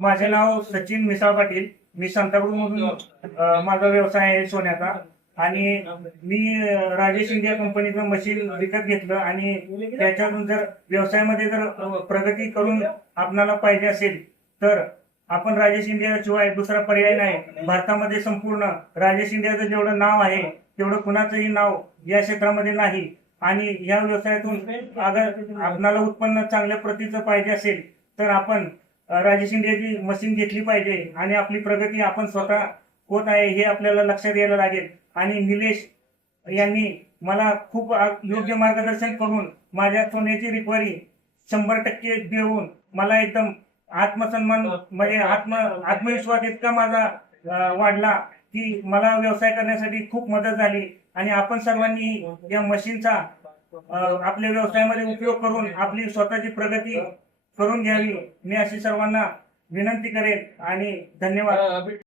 माझे नाव सचिन मिसाळ पाटील. मी संतापूरमधून माझा व्यवसाय आहे सोन्याचा. आणि मी राजेश इंडिया कंपनीचं मशीन विकत घेतलं आणि त्याच्यातून जर व्यवसायामध्ये जर प्रगती करून आपणाला पाहिजे असेल तर आपण राजेश इंडिया शिवाय दुसरा पर्याय नाही. भारतामध्ये संपूर्ण राजेश इंडियाचं जेवढं नाव आहे तेवढं कुणाचंही नाव या क्षेत्रामध्ये नाही. आणि या व्यवसायातून अगर आपणाला उत्पन्न चांगल्या प्रतीचं पाहिजे असेल तर आपण राजेश इंडियाची मशीन घेतली पाहिजे आणि आपली प्रगती आपण स्वतः होत आहे हे आपल्याला लक्षात यायला लागेल. आणि निलेश यांनी मला खूप योग्य मार्गदर्शन करून माझ्या सोन्याची रिकव्हरी 100% देऊन मला एकदम आत्मसन्मान म्हणजे आत्मविश्वास इतका माझा वाढला की मला व्यवसाय करण्यासाठी खूप मदत झाली. आणि आपण सर्वांनी या मशीनचा आपल्या व्यवसायामध्ये उपयोग करून आपली स्वतःची प्रगती करून घ्यावी मी अशी सर्वांना विनंती करेन. आणि धन्यवाद.